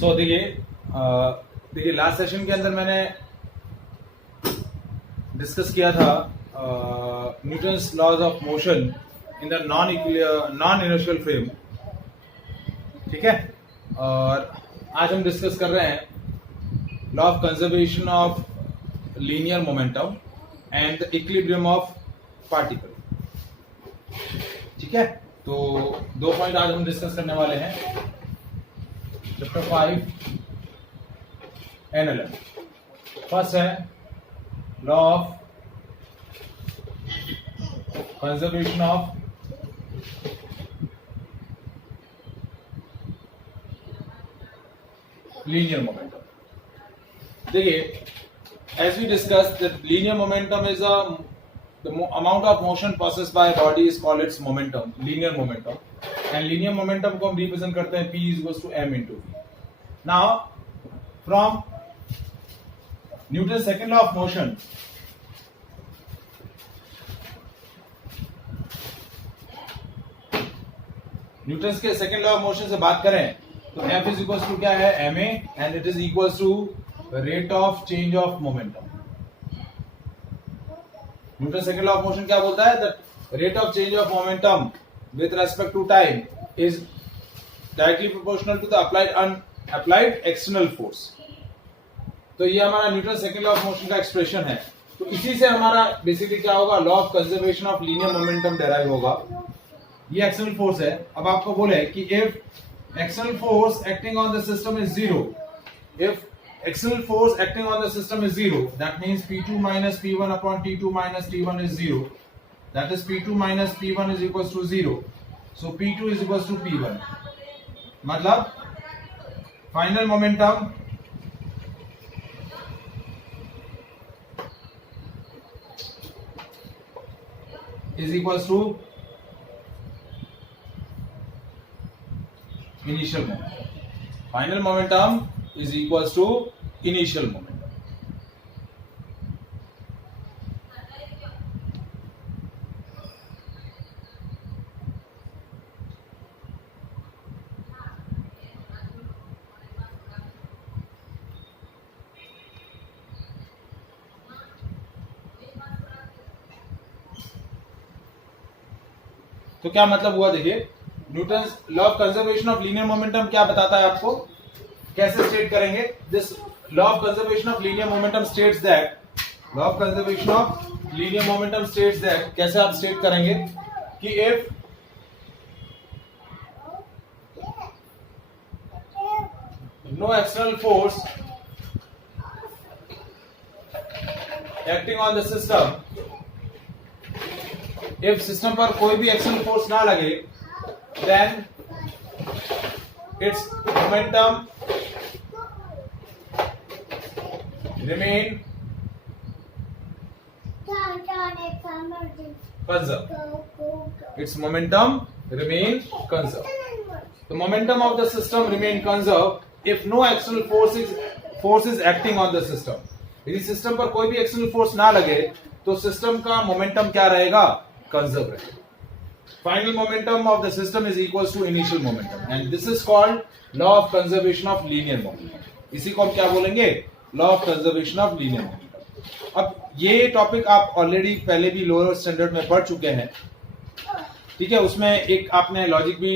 सो देखिए last session के अंदर मैंने डिस्कस किया था Newton's laws of motion in the non inertial frame. ठीक है, और आज हम डिस्कस कर रहे हैं law of conservation of linear momentum and the equilibrium of particle. ठीक है, तो दो पॉइंट आज हम डिस्कस करने वाले हैं, चैप्टर 5 एंड 11। फर्स्ट है law of conservation of linear momentum. देखिए, as we discussed that linear momentum is the amount of motion processed by a body is called its momentum, linear momentum, and linear momentum को हम represent करते हैं P is equals to m into V. Now from Newton's second law of motion, Newton's के second law of motion से बात करें तो F is equal to क्या है, ma, and it is equal to rate of change of momentum. Newton second law of motion क्या बोलता है, that rate of change of momentum with respect to time is directly proportional to the applied external force. तो ये हमारा Newton second law of motion का expression है। तो इसी से हमारा बेसिकली क्या होगा, law of conservation of linear momentum derive होगा। ये एक्सटर्नल फोर्स है। अब आपको बोले कि if external force acting on the system is zero, if external force acting on the system is zero, that means P2 minus P1 upon T2 minus T1 is zero, that is P2 minus P1 is equals to zero, so P2 is equals to P1, मतलब final momentum is equals to initial momentum. Final momentum is equals to initial momentum. तो क्या मतलब हुआ, देखिए Newton's law of conservation of linear momentum क्या बताता है आपको, कैसे स्टेट करेंगे। This law of conservation of linear momentum states that, law of conservation of linear momentum states that, कैसे आप स्टेट करेंगे कि if no external force acting on the system, if system पर कोई भी एक्सटर्नल फोर्स ना लगे, then its momentum remain conserved. Its momentum remain conserved. The momentum of the system remain conserved if no external force is acting on the system. यदि system पर कोई भी external force ना लगे तो सिस्टम का मोमेंटम क्या रहेगा, कंजर्व रहेगा। Final momentum of the system is equals to initial momentum, and this is called law of conservation of linear momentum. इसी को हम क्या बोलेंगे, law of conservation of linear momentum। अब ये टॉपिक आप ऑलरेडी पहले भी लोअर स्टैंडर्ड में पढ़ चुके हैं। ठीक है, उसमें एक आपने लॉजिक भी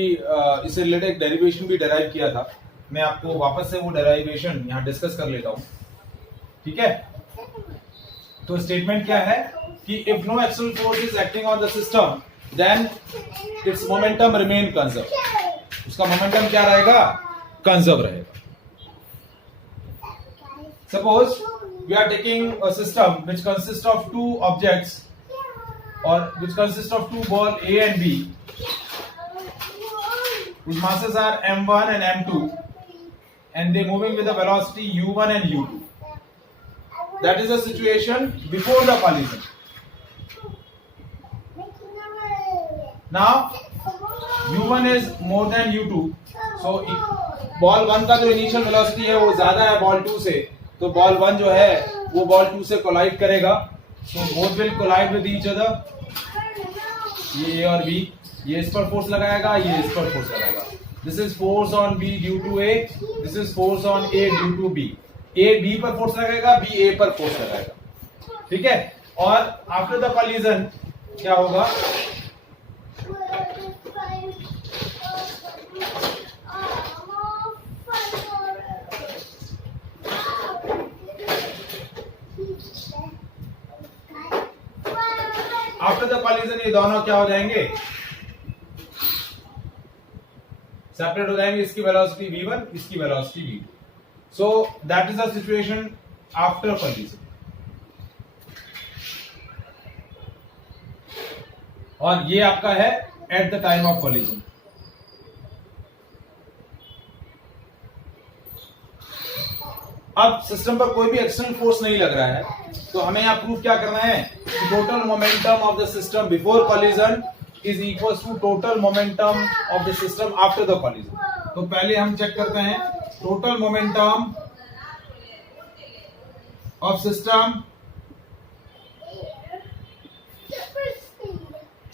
इससे रिलेटेड डेरिवेशन भी डेराइव किया था। मैं आपको वापस से वो डेराइवेशन यहाँ डिस्कस कर लेता हूँ। ठीक है, तो स्टेटमेंट क्या है कि if no external force is acting on the system then its momentum remain conserved. उसका मोमेंटम क्या रहेगा, कंजर्व रहेगा। Suppose we are taking a system which consists of two objects or which consists of two ball A and B whose masses are m1 and m2 and they moving with a velocity u1 and u2. That is the situation before the collision. Now u1 is more than u2, so ball 1 का जो initial velocity है वो ज्यादा है ball 2 से, तो ball 1 जो है वो बॉल 2 से कोलाइड करेगा। So both will collide with each other. ये A और B, ये इस पर फोर्स लगाएगा, ये इस पर फोर्स लगाएगा। This is force on B due to A. This is force on A due to B. A B पर फोर्स लगाएगा, B A पर फोर्स लगाएगा, ठीक है। और आफ्टर द कॉलिजन क्या होगा? आफ्टर द कॉलिजन ये दोनों क्या हो जाएंगे? सेपरेट हो जाएंगे। इसकी वेलोसिटी v1, इसकी velocity v2। So that is the situation after collision. और ये आपका है at the time of collision. अब सिस्टम पर कोई भी एक्सटर्नल फोर्स नहीं लग रहा है, तो हमें यहां प्रूफ क्या करना है? Total momentum of the system before collision is equal to total momentum of the system after the collision. तो पहले हम चेक करते हैं total momentum of system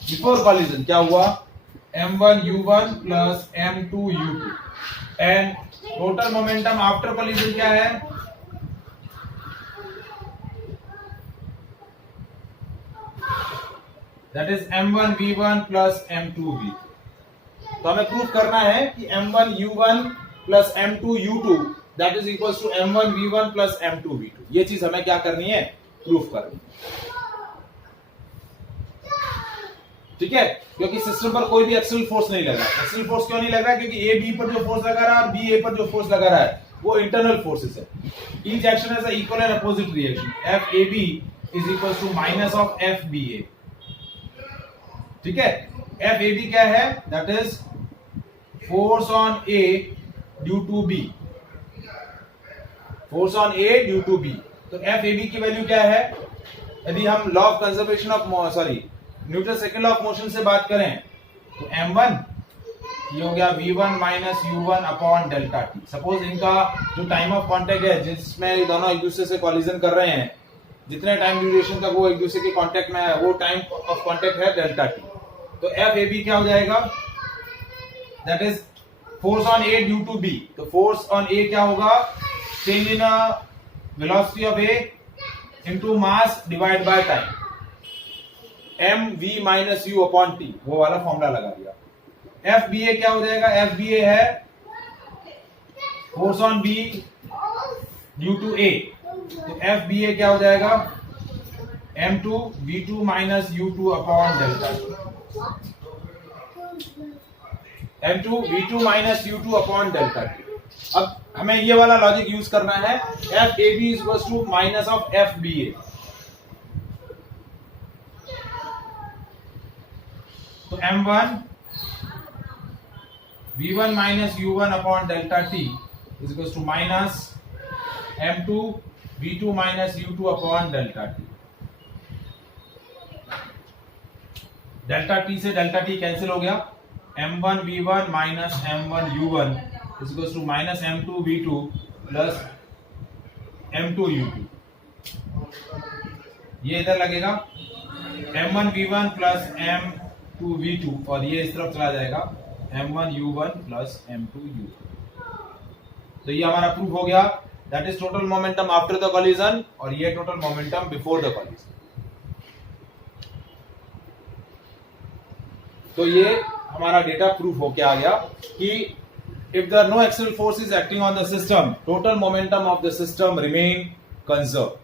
before collision. क्या हुआ? m1 u1 plus m2 u2 and total momentum after collision क्या है? That is m1 v1 plus m2 v2। तो हमें प्रूफ करना है कि m1 u1 plus m2 u2 that is equal to m1 v1 plus m2 v2। ये चीज हमें क्या करनी है? प्रूफ करनी है, ठीक है। क्योंकि सिस्टम पर कोई भी एक्सटर्नल फोर्स नहीं लग रहा। एक्सटर्नल फोर्स क्यों नहीं लग रहा? क्योंकि ए बी पर जो फोर्स लगा रहा है, बी ए पर जो फोर्स लगा रहा है, वो इंटरनल फोर्सेस है। Each action has a equal and opposite reaction. F A B is equal to minus of F B A, ठीक है। एफ ए बी क्या है? That is force on A due to B, force on A due to B. तो F A B की value क्या है? यदि हम law of conservation of Newton second law of motion से बात करें तो m1 ये हो गया v1 minus u1 upon delta T. Suppose इनका जो टाइम ऑफ कांटेक्ट है, जिसमें दोनों एक दूसरे से कॉलिजन कर रहे हैं, जितने टाइम ड्यूरेशन तक वो एक दूसरे के कांटेक्ट में है, वो टाइम ऑफ कांटेक्ट है डेल्टा टी। तो एफ ए बी क्या हो जाएगा? That is force on A due to B. तो फोर्स ऑन ए क्या होगा? Change in velocity of A into mass divide by time, M V minus U upon T, वो वाला formula लगा दिया। एफ बी ए क्या हो जाएगा? एफ बी ए है force on B due to A. तो एफ बी ए क्या हो जाएगा? M two V two minus U two upon delta T, M two V two minus U two upon delta T. अब हमें ये वाला logic use करना है। F A B is equal to minus of F B A. तो m1 v1 minus u1 upon delta t is equal to minus m2 v2 minus u2 upon delta t। Delta t से delta t cancel हो गया। m1 v1 minus m1 u1 is equal to minus m2 v2 plus m2 u2। ये इधर लगेगा m1 v1 plus m2 v2 और ये इस तरफ चला जाएगा m1 u1 plus m2 u2। तो ये हमारा प्रूफ हो गया। That is total momentum after the collision और ये total momentum before the collision. तो ये हमारा डेटा प्रूफ होके आ गया कि if there are no external forces acting on the system, total momentum of the system remain conserved.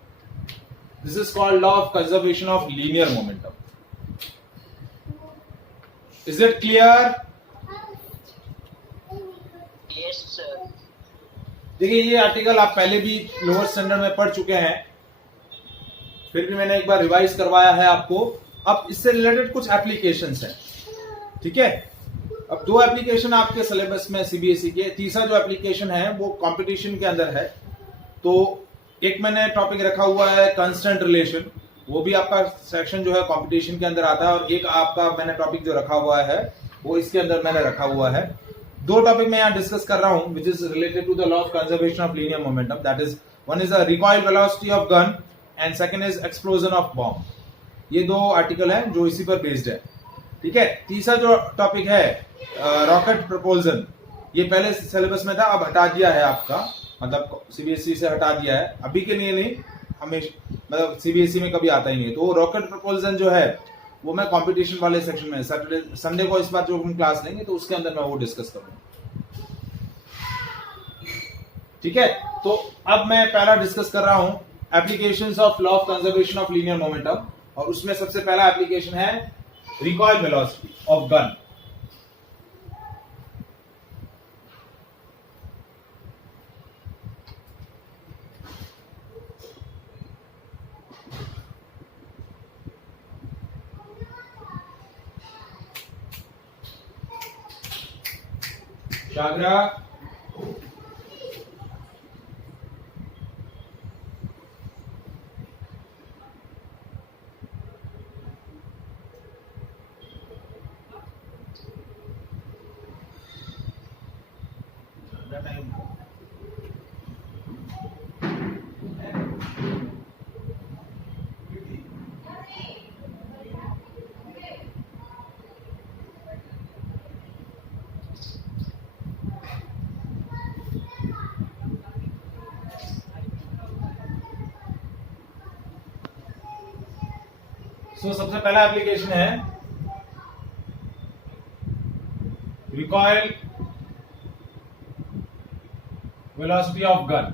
This is called law of conservation of linear momentum. Is it clear? Yes, sir. देखिए ये article आप पहले भी lower standard में पढ़ चुके हैं, फिर भी मैंने एक बार रिवाइज करवाया है आपको। अब इससे रिलेटेड कुछ एप्लीकेशंस हैं, ठीक है। अब दो एप्लीकेशन आपके सिलेबस में सीबीएसई के, तीसरा जो एप्लीकेशन है वो कंपटीशन के अंदर है। तो एक मैंने टॉपिक रखा हुआ है कांस्टेंट रिलेशन, वो भी आपका सेक्शन जो है कंपटीशन के अंदर आता है, और एक आपका मैंने टॉपिक जो रखा हुआ है वो इसके अंदर मैंने रखा हुआ है। दो टॉपिक मैं यहाँ डिस्कस कर रहा हूँ which is related to the law of conservation of linear momentum. That is one is the recoil velocity of gun and second is explosion of bomb. ये दो आर्टिकल हैं जो इसी पर बेस्ड है, ठीक है। तीसरा जो टॉपिक है रॉकेट प्रपोल्जन, ये पहले सिलेबस में था, अब हटा दिया है आपका, मतलब सीबीएसई से हटा दिया है, अभी के लिए नहीं, हमेशा मतलब सीबीएसई में कभी आता ही नहीं है। तो रॉकेट प्रपोजन जो है वो मैं कंपटीशन वाले सेक्शन में सैटरडे संडे को इस बार जो हम क्लास लेंगे तो उसके अंदर मैं वो डिस्कस करूंगा। ठीक है, तो अब मैं पहला डिस्कस कर रहा हूं applications of law of conservation of linear momentum, और उसमें सबसे पहला एप्लीकेशन है रिकॉइल वेलोसिटी ऑफ गन। शागरा सबसे पहला एप्लीकेशन है रिकॉइल वेलोसिटी ऑफ गन।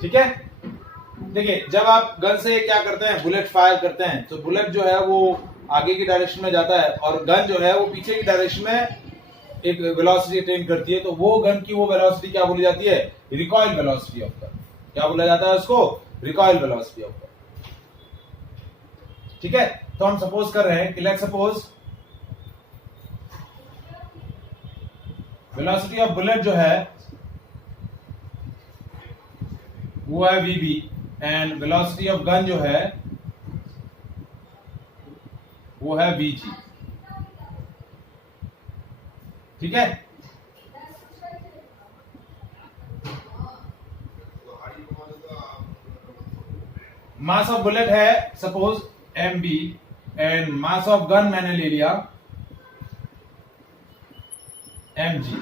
ठीक है, देखिए जब आप गन से क्या करते हैं, बुलेट फायर करते हैं, तो बुलेट जो है वो आगे की डायरेक्शन में जाता है और गन जो है वो पीछे की डायरेक्शन में एक वेलोसिटी अटेन करती है, तो वो गन की वो वेलोसिटी क्या बोली जाती है, रिकॉइल वेलोसिटी ऑफ गन। क्या बोला जाता है उसको, रिकॉइल वेलोसिटी ऑफ गन। ठीक है, तो हम सपोज कर रहे हैं कि let's suppose velocity of bullet जो है वो है वीबी एंड वेलोसिटी ऑफ गन जो है वो है वीजी। ठीक है, मास ऑफ बुलेट है suppose mb and mass of gun मैंने ले लिया mg।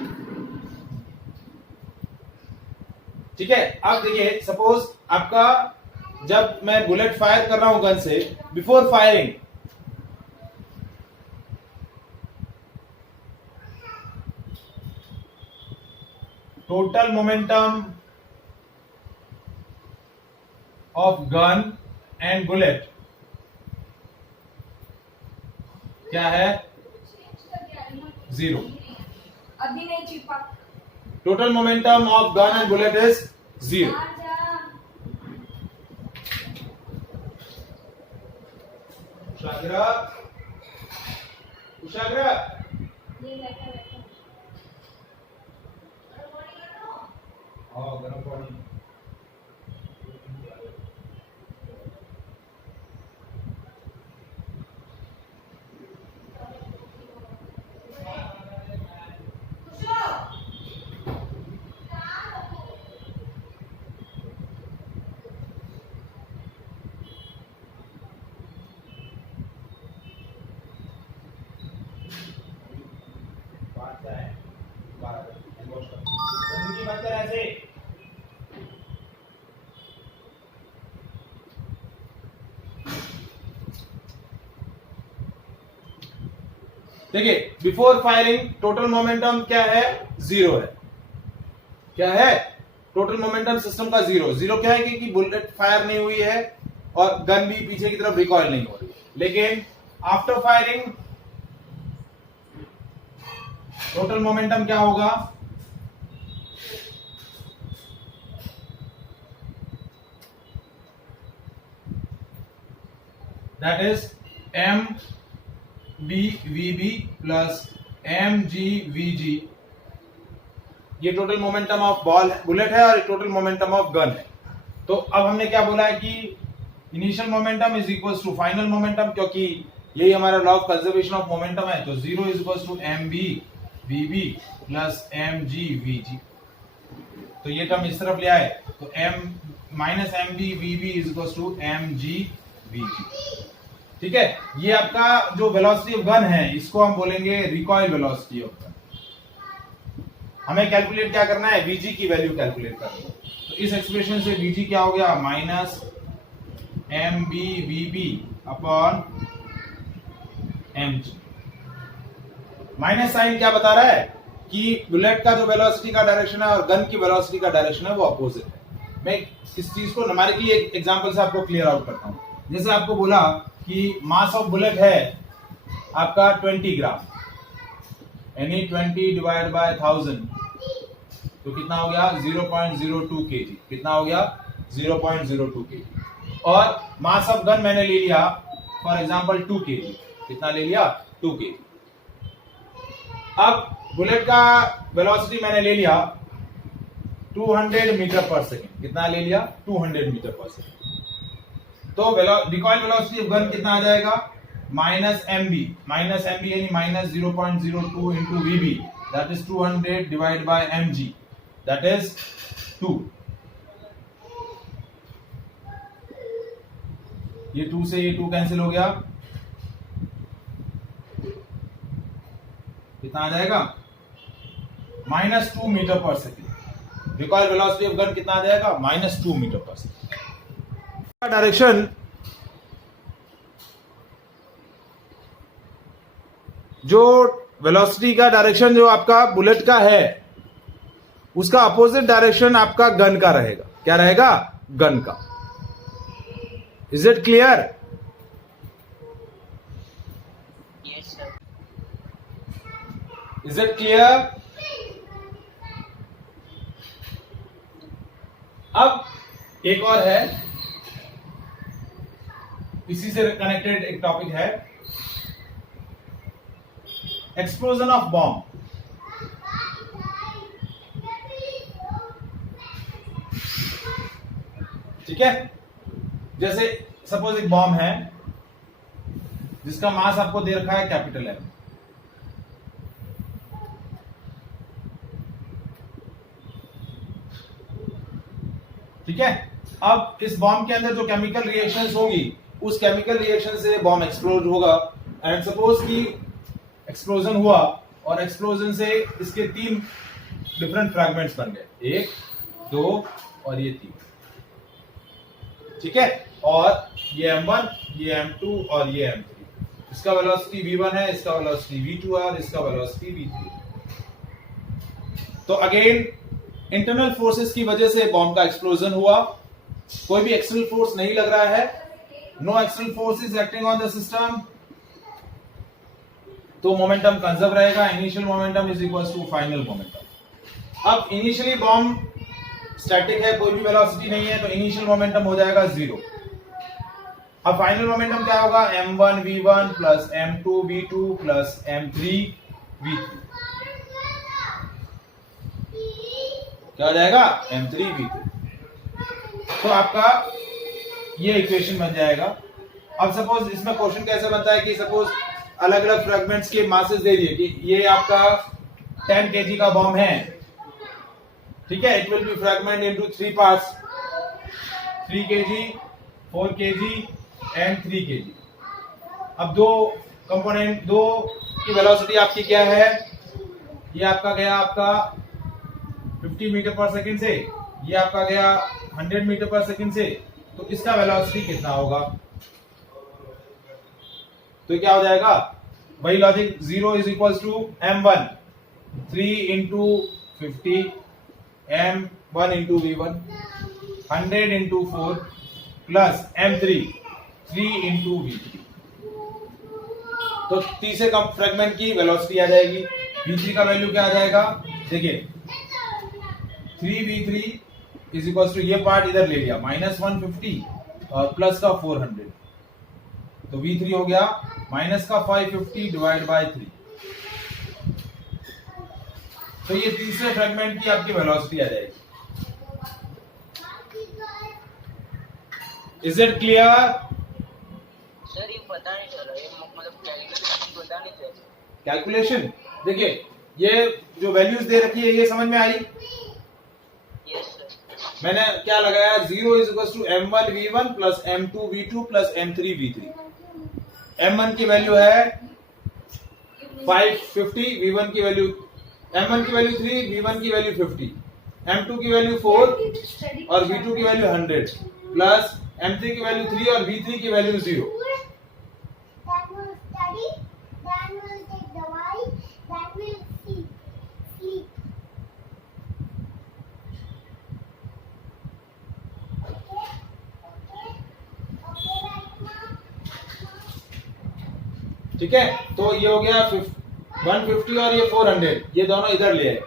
ठीक है, अब देखिए सपोज आपका जब मैं बुलेट फायर कर रहा हूं गन से, before firing total momentum of gun and bullet क्या है, 0। अभी नहीं छिपा। Total momentum of gun and bullet is 0। उशाग्रा उशाग्रा गरम पानी। देखिए बिफोर फायरिंग टोटल मोमेंटम क्या है, 0 है। क्या है, टोटल मोमेंटम सिस्टम का 0 क्या है कि बुलेट फायर नहीं हुई है और गन भी पीछे की तरफ रिकॉइल नहीं हो रही है। लेकिन आफ्टर फायरिंग टोटल मोमेंटम क्या होगा, that is M B V B plus M G V G. ये total momentum of ball bullet है और टोटल मोमेंटम ऑफ गन है। तो अब हमने क्या बोला है कि initial momentum is equal to final momentum, क्योंकि यही हमारा law of conservation of momentum है। तो 0 is equal to M B V B plus M G V G. तो ये टर्म इस तरफ ले आए तो M minus M B V B is equal to M G V G. ठीक है, ये आपका जो वेलोसिटी ऑफ गन है इसको हम बोलेंगे रिकॉइल वेलोसिटी ऑफ गन। हमें कैलकुलेट क्या करना है, वीजी की वैल्यू कैलकुलेट करनी है। तो इस एक्सप्रेशन से वीजी क्या हो गया, minus M B V B upon M G. Minus sign क्या बता रहा है कि बुलेट का जो वेलोसिटी का डायरेक्शन है और गन की वेलोसिटी का डायरेक्शन है वो अपोजिट है। मैं इस चीज को न्यूमेरिकली एक एग्जांपल से आपको क्लियर आउट करता हूं। जैसे आपको बोला कि मास ऑफ बुलेट है आपका 20 ग्राम, यानी 20 डिवाइड बाय 1000, तो कितना हो गया 0.02 केजी। कितना हो गया 0.02 केजी। और मास ऑफ गन मैंने ले लिया फॉर एग्जांपल 2 केजी। कितना ले लिया 2 केजी। अब बुलेट का वेलोसिटी मैंने ले लिया 200 मीटर पर सेकेंड। कितना ले लिया 200 मीटर पर सेकेंड। तो रिकॉइल वेलोसिटी ऑफ गन कितना आ जाएगा, माइनस एम बी यानी minus 0.02 into V B, that is 200 divide by M G, that is 2। ये 2 से ये 2 कैंसिल हो गया, कितना आ जाएगा -2 मीटर पर second. Recoil velocity of gun कितना आ जाएगा -2 मीटर पर सेकेंड। डायरेक्शन जो वेलोसिटी का डायरेक्शन जो आपका बुलेट का है उसका अपोजिट डायरेक्शन आपका गन का रहेगा। क्या रहेगा, गन का। Is it clear? Yes, sir. Is it clear? अब एक और है, इसी से कनेक्टेड एक टॉपिक है, एक्सप्लोजन ऑफ बॉम्ब। ठीक है, जैसे सपोज एक बॉम्ब है जिसका मास आपको दे रखा है कैपिटल एम। ठीक है, अब इस बॉम्ब के अंदर जो केमिकल रिएक्शंस होगी उस केमिकल रिएक्शन से बॉम्ब एक्सप्लोड होगा। एंड सपोज कि एक्सप्लोजन हुआ और एक्सप्लोजन से इसके 3 डिफरेंट फ्रैगमेंट्स बन गए, 1, 2 और ये 3। ठीक है, और ये M1, ये M2 और ये M3। इसका वेलोसिटी V1 है, इसका वेलोसिटी V2 है और इसका वेलोसिटी V3। तो अगेन इंटरनल फोर्सेस की वजह से बॉम्ब का एक्सप्लोजन हुआ। कोई भी एक्सटर्नल फोर्स नहीं लग रहा है, no external force is acting on the system, तो मोमेंटम कंजर्व रहेगा। Initial momentum is equals to final momentum. अब इनिशियली बॉम्ब स्टैटिक है, कोई भी वेलोसिटी नहीं है, तो इनिशियल मोमेंटम हो जाएगा 0। अब फाइनल मोमेंटम क्या होगा, m1 v1 plus m2 v2 plus m3 v3। क्या हो जाएगा m3 v3। तो आपका ये इक्वेशन बन जाएगा। अब सपोज इसमें क्वेश्चन कैसे बनता है कि सपोज अलग अलग फ्रैगमेंट्स के मासेस दे दिए कि ये आपका 10 kg का बॉम्ब है। ठीक है, it will be fragment into 3 parts, 3 kg, 4 kg and 3 kg। अब दो कंपोनेंट, दो की वेलोसिटी आपकी क्या है, ये आपका गया आपका 50 मीटर पर सेकंड से, ये आपका गया 100 मीटर पर सेकंड से, तो इसका वेलोसिटी कितना होगा। तो क्या हो जाएगा, वही logic, 0 is equals to m1 3 into 50, m1 into v1 100 into 4 plus m3 3 into v3। तो तीसरे फ्रेगमेंट की वेलोसिटी आ जाएगी। v3 का वैल्यू क्या आ जाएगा, देखिए 3v3 इज इक्वल्स टू, ये पार्ट इधर ले लिया, -150 और प्लस का 400, तो v3 हो गया माइनस का 550 डिवाइड बाय 3। तो ये तीसरे फ्रेगमेंट की आपकी वेलोसिटी आ जाएगी। Is it clear? सर ये पता नहीं चल रहा, ये मतलब कैलकुलेशन पता नहीं चल रहा। कैलकुलेशन देखिए, ये जो वैल्यूज दे रखी है ये समझ में आई। Yes sir. मैंने क्या लगाया, 0 is equal to m1 v1 plus m2 v2 plus m3 v3। m1 की वैल्यू है 550, v1 की वैल्यू m1 की वैल्यू 3, v1 की वैल्यू 50, m2 की वैल्यू 4 और v2 की वैल्यू 100 प्लस m3 की वैल्यू 3 और v3 की value 0। That will study, that will take the white, that will sleep. Okay, right now. ठीक है, तो ये हो गया 150 और ये 400, ये दोनों इधर ले आए,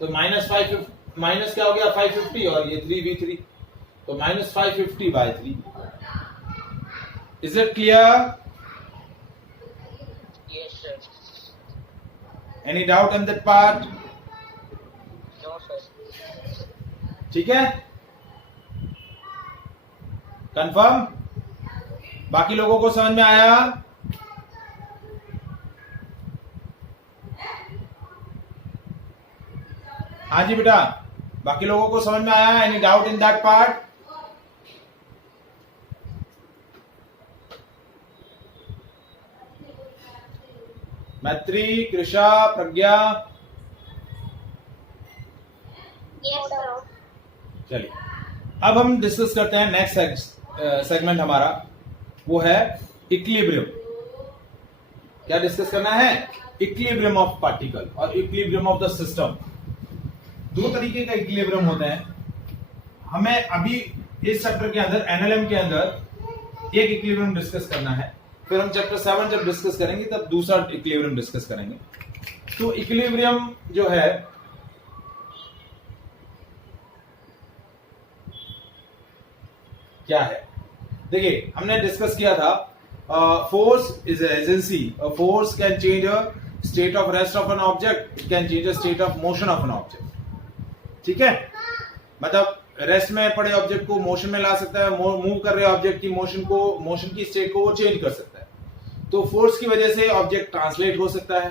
तो माइनस क्या हो गया 550 और ये 3v3, तो minus 550/3। Is it clear? Yes, sir. Any doubt in that part? No, sir. ठीक है, कंफर्म? बाकी लोगों को समझ में आया? हाँ जी बेटा, बाकी लोगों को समझ में आया? Any doubt in that part? मैत्री, कृषा, प्रज्ञा, Yes, sir. चलिए अब हम डिस्कस करते हैं नेक्स्ट सेगमेंट हमारा, वो है इक्विलिब्रियम। क्या डिस्कस करना है? इक्विलिब्रियम ऑफ पार्टिकल और इक्विलिब्रियम ऑफ द सिस्टम। दो तरीके का इक्विलिब्रियम होते हैं। हमें अभी इस चैप्टर के अंदर एनएलएम के अंदर एक इक्विलिब्रियम डिस्कस करना है, फिर हम चैप्टर 7 जब डिस्कस करेंगे तब दूसरा इक्विलिब्रियम डिस्कस करेंगे। तो इक्विलिब्रियम जो है क्या है, देखिए हमने डिस्कस किया था force is agency. Force can change a state of rest of an object, it can change a state of motion of an object. ठीक है, मतलब रेस्ट में पड़े ऑब्जेक्ट को मोशन में ला सकता है, मूव कर रहे ऑब्जेक्ट की मोशन की स्टेट को वो चेंज कर सकता है। तो फोर्स की वजह से ऑब्जेक्ट ट्रांसलेट हो सकता है,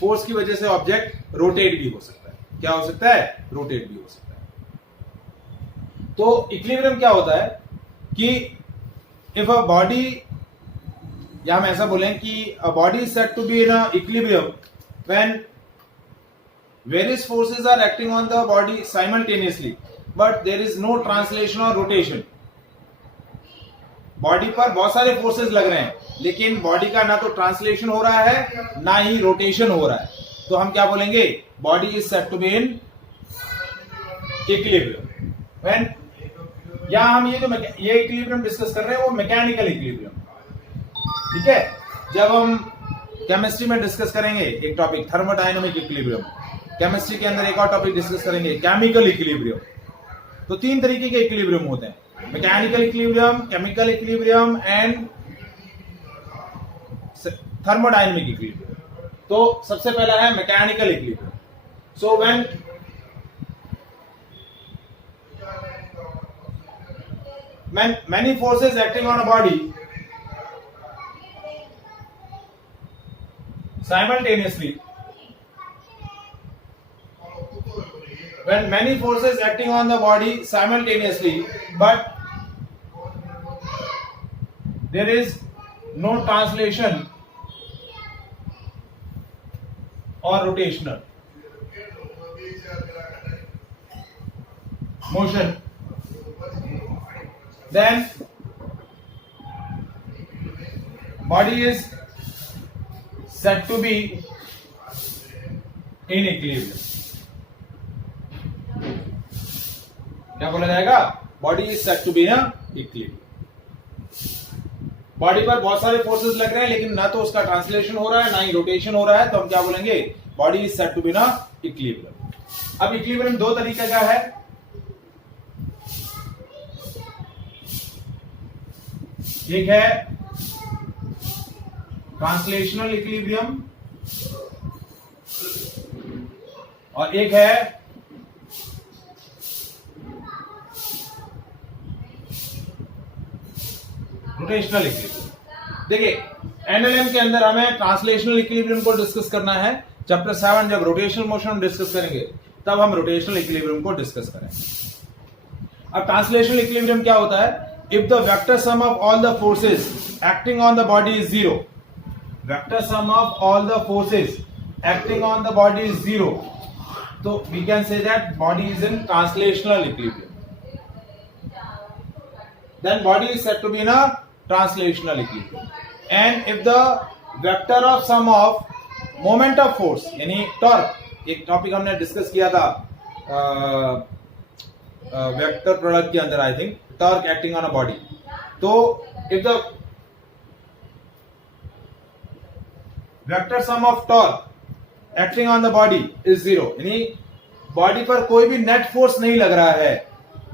फोर्स की वजह से ऑब्जेक्ट रोटेट भी हो सकता है। क्या हो सकता है? रोटेट भी हो सकता है। तो इक्विलिब्रियम क्या होता है कि इफ अ बॉडी, या हम ऐसा बोलें कि a body is said to be in a equilibrium when various forces are acting on the body simultaneously but there is no translation or rotation। Body पर बहुत सारे फोर्सेस लग रहे हैं लेकिन बॉडी का ना तो ट्रांसलेशन हो रहा है ना ही रोटेशन हो रहा है, तो हम क्या बोलेंगे? Body is said to be in equilibrium when, या हम ये इक्विलिब्रियम डिस्कस कर रहे हैं वो मैकेनिकल इक्विलिब्रियम। ठीक है, जब हम केमिस्ट्री में डिस्कस करेंगे एक टॉपिक थर्मोडायनामिक इक्विलिब्रियम, केमिस्ट्री के अंदर एक और टॉपिक डिस्कस करेंगे केमिकल इक्विलिब्रियम। तो तीन तरीके के इक्विलिब्रियम होते हैं, mechanical equilibrium, chemical equilibrium and thermodynamic equilibrium. तो सबसे पहला है mechanical equilibrium. So when many forces acting on a body simultaneously, when many forces acting on the body simultaneously but there is no translation or rotational motion, then body is said to be in equilibrium। क्या बोला जाएगा? Body is said to be in equilibrium. Body पर बहुत सारे forces लग रहे हैं लेकिन ना तो उसका ट्रांसलेशन हो रहा है ना ही रोटेशन हो रहा है, तो हम क्या बोलेंगे? Body is said to be in equilibrium. अब इक्विलिब्रियम दो तरीके का है, एक है ट्रांसलेशनल इक्विलिब्रियम और एक है रोटेशनल इक्विलिब्रियम। देखिए एनएलएम के अंदर हमें ट्रांसलेशनल इक्विलिब्रियम को डिस्कस करना है। चैप्टर 7 जब रोटेशनल मोशन डिस्कस करेंगे तब हम रोटेशनल इक्विलिब्रियम को डिस्कस करेंगे। अब ट्रांसलेशनल इक्विलिब्रियम क्या होता है? If the vector sum of all the forces acting on the body is zero, vector sum of all the forces acting on the body is zero, तो we can say that body is in translational equilibrium. Then body is said to be in a translational equilibrium. And if the vector of sum of moment of force यानी torque, एक topic हमने discuss किया था vector product के अंदर, I think torque acting on a body. तो if the vector sum of torque acting on the body is zero, यानी body पर कोई भी नेट फोर्स नहीं लग रहा है,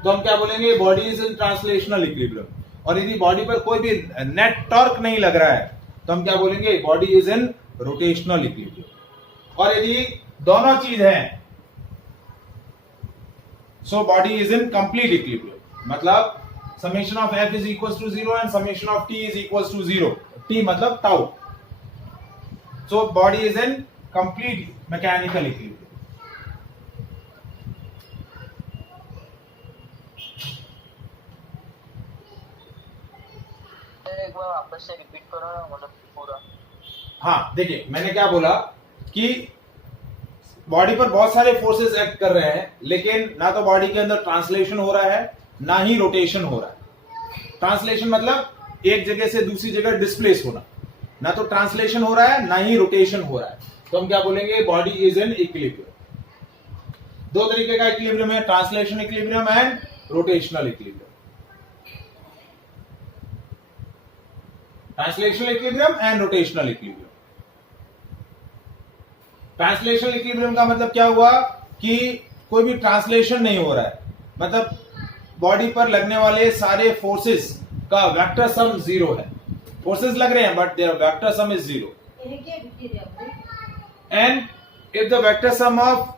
तो हम क्या बोलेंगे, body is in translational equilibrium. और यदि बॉडी पर कोई भी नेट टॉर्क नहीं लग रहा है, तो हम क्या बोलेंगे, body is in rotational equilibrium. और यदि दोनों चीज है, so body is in complete equilibrium. मतलब summation of F is equal to 0 and summation of T is equal to 0. T मतलब tau. So body is in complete mechanical equilibrium. एक बार वापस से रिपीट करो ना, मतलब पूरा. हाँ देखिए, मैंने क्या बोला कि बॉडी पर बहुत सारे फोर्सेस एक्ट कर रहे हैं, लेकिन ना तो बॉडी के अंदर ट्रांसलेशन हो रहा है, ना ही रोटेशन हो रहा है. ट्रांसलेशन मतलब एक जगह से दूसरी जगह डिस्प्लेस होना. ना तो ट्रांसलेशन हो रहा है, ना ही रोटेशन हो रहा है. तो हम क्या बोलेंगे, बॉडी इज इन इक्विलिब्रियम. दो तरीके का इक्विलिब्रियम है, translation equilibrium and rotational equilibrium. Translational equilibrium and rotational equilibrium. Translational equilibrium का मतलब क्या हुआ कि कोई भी ट्रांसलेशन नहीं हो रहा है, मतलब बॉडी पर लगने वाले सारे फोर्सेस का वेक्टर सम जीरो है. फोर्सेस लग रहे हैं but their vector sum is zero. And if the vector sum of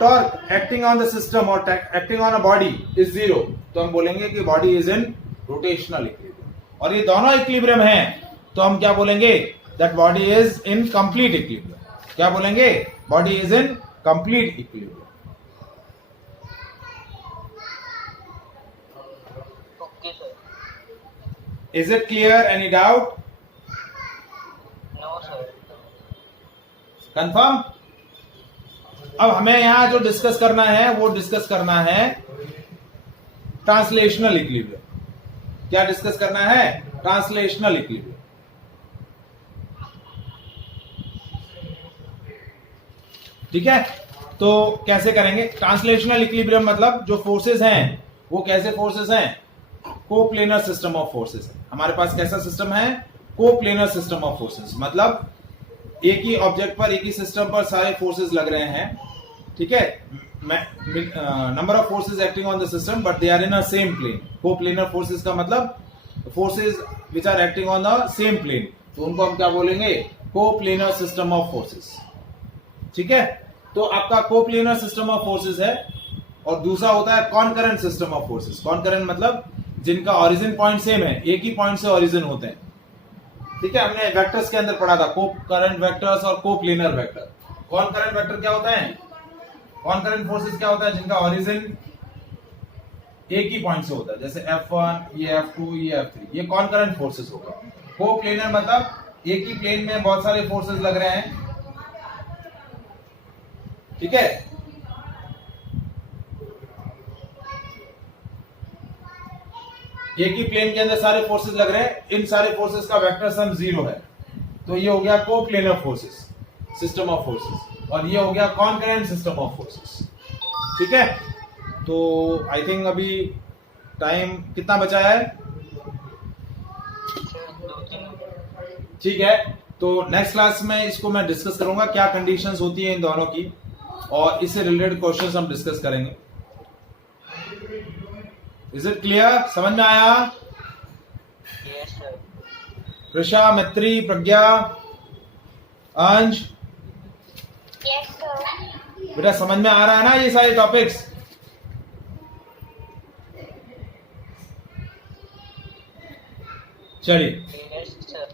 torque acting on the system और acting on a body is zero, तो हम बोलेंगे कि body is in rotational equilibrium. और ये दोनों इक्विलिब्रियम हैं, तो हम क्या बोलेंगे, that body is in complete equilibrium. क्या बोलेंगे, body is in complete equilibrium. Okay sir. Is it clear? Any doubt? No sir. Confirm? अब हमें यहां जो डिस्कस करना है, वो डिस्कस करना है ट्रांसलेशनल इक्विलिब्रियम. क्या डिस्कस करना है? Translational equilibrium. ठीक है, तो कैसे करेंगे ट्रांसलेशनल इक्विलिब्रियम? मतलब जो फोर्सेस हैं वो कैसे फोर्सेस हैं, कोप्लेनर सिस्टम ऑफ फोर्सेस है. हमारे पास कैसा सिस्टम है, कोप्लेनर सिस्टम ऑफ फोर्सेस. मतलब एक ही ऑब्जेक्ट पर, एक ही सिस्टम पर सारे फोर्सेस लग रहे हैं. ठीक है, number of forces acting on the system but they are in a same plane. Coplanar forces का मतलब forces which are acting on the same plane, तो उनको हम क्या बोलेंगे, कोप्लेनर सिस्टम ऑफ फोर्सेस. ठीक है, तो आपका कोप्लेनर सिस्टम ऑफ फोर्सेस है. और दूसरा होता है कॉनकरेंट सिस्टम ऑफ फोर्सेस. कॉनकरेंट मतलब जिनका ओरिजिन पॉइंट सेम है, एक ही पॉइंट से ओरिजिन होते हैं. ठीक है, हमने वेक्टर्स के अंदर पढ़ा था कोकरेंट वेक्टर्स और कोप्लेनर वेक्टर. कॉनकरेंट वेक्टर क्या होता है, कॉनकरेंट फोर्सेस क्या होता है, जिनका ओरिजिन एक ही पॉइंट से होता है, जैसे F1, ये F2, ये F3, ये कॉनकरेंट फोर्सेस होगा. कोप्लेनर मतलब एक ही प्लेन में बहुत सारे फोर्सेस लग रहे हैं. ठीक है, एक ही प्लेन के अंदर सारे फोर्सेस लग रहे हैं, इन सारे फोर्सेस का वेक्टर सम जीरो है, तो ये हो गया coplanar forces system of forces. और ये हो गया कॉनकरेंट सिस्टम ऑफ फोर्सेस. ठीक है, तो आई थिंक अभी टाइम कितना बचा है? ठीक है, तो नेक्स्ट क्लास में इसको मैं डिस्कस करूंगा, क्या कंडीशंस होती है इन दोनों की, और इससे रिलेटेड क्वेश्चंस हम डिस्कस करेंगे. Is it clear? समझ में आया? Yes sir. ऋषा, मैत्री, प्रज्ञा, अंश, Yes, sir. बेटा समझ में आ रहा है ना ये सारे टॉपिक्स? चलिए, यस सर.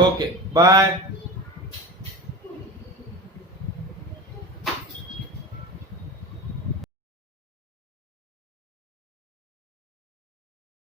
Okay, bye.